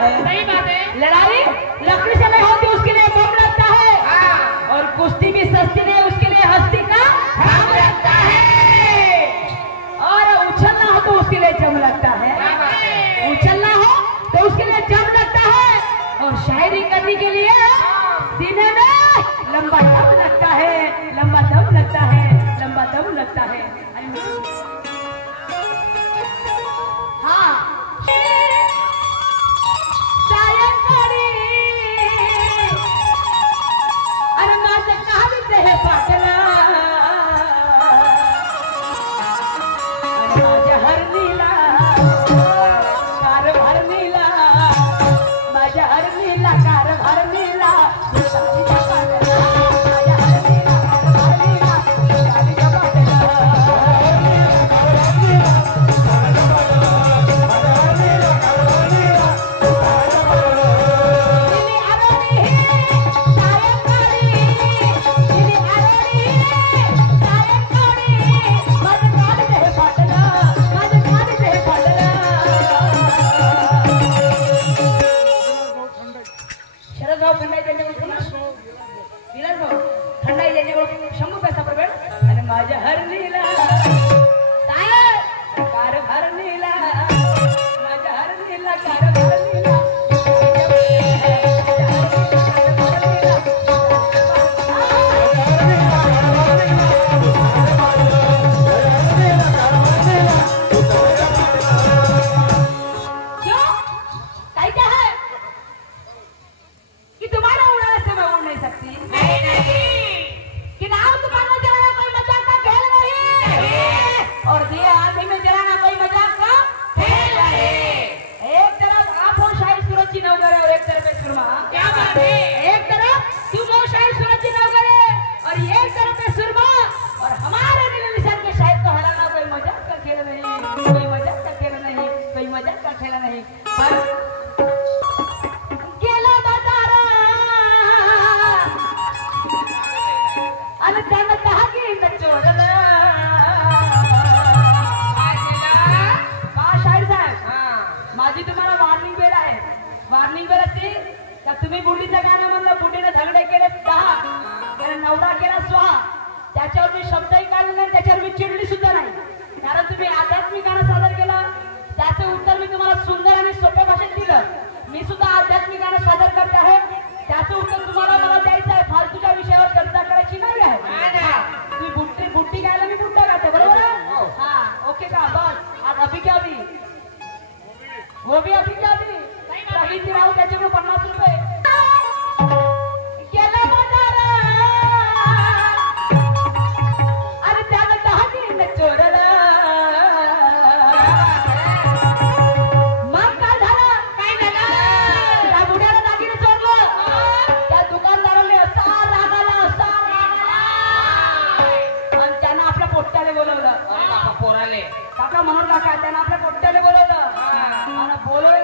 है। सही बात है। लड़ाई लकड़ी से नहीं होती, उसके लिए बम लगता है। और कुश्ती भी सस्ती नहीं, उसके लिए हस्ती का हम लगता है। और उछलना हो तो उसके लिए जम लगता है। उछलना हो तो उसके लिए जम लगता है। और शायरी करने के लिए सीने में लंबा दम लगता है, लंबा दम लगता है, लंबा दम लगता है। हाँ अरे माझं काढते हे पाटला, अरे माझ्या हरणीला कार भरणीला, माझ्या हरणीला कार भरणीला, माझ्या हरणीला कार भरणीला, माझ्या हरणीला कार भरणीला, क्यों? काय क्या है कि तुम्हारा उड़ाने से मैं उड़ नहीं सकती? कि नाव तुम्हारा जलाना कोई मजाक का खेल नहीं, और दिया आंधी में जलाना कोई मजाक का खेल नहीं। एक तरफ आप हो शाही सूरज की नौकर है और एक तरफ है सुरमा। क्या बात है? एक तरफ तुम हो शाही सूरज की नौकर है और एक तरफ है सुरमा, और हमारे दिल निशान के शायद को हराना कोई मजाक का खेल नहीं, कोई मजाक का खेल नहीं, कोई मजाक का खेल नहीं। पर त्यानं कहा की चोरला शाहीर साहेब, माझी तुम्हाला वॉर्निंग बेल आहे। वॉर्निंग बेल असते का तुम्ही बुढीचं गाणं म्हणलं, बुढीने धगडे केले 10, त्याने नवरा केला 6, त्याच्यावर मी शब्दही काढले नाही, त्याच्यावर मी चिडली सुद्धा नाही, कारण तुम्ही आध्यात्मिक गाणं सादर केलं, त्याचं उत्तर मी तुम्हाला सुंदर आणि सोप्या भाषेत दिलं। मी सुद्धा आध्यात्मिक गाणं सादर करते आहे, त्याचं उत्तर तुम्हाला मला द्यायचं आहे, फालतूच्या विषयावर चर्चा करायची नाही आहे। तुम्ही बुट्टी गायला मी बुट्टा गाते, बरोबर है? हाँ ओके का बस। आज अभी क्या भी वो भी अभी क्या भी प्रगती राहू, त्याच्याकडे 50 रुपये केला बाजारा, अरे त्यानं 10 दिन चोरला, मग काय झालं? काय झालं? त्या बुड्याला दागिने चोरलं, त्या दुकानदाराने असा रागाला, आणि त्यानं आपल्या पोट्ट्याला बोलवलं। पोराले काका म्हणून काका त्यानं आपल्या पोट्ट्याला बोलवलं, आणि बोलवलं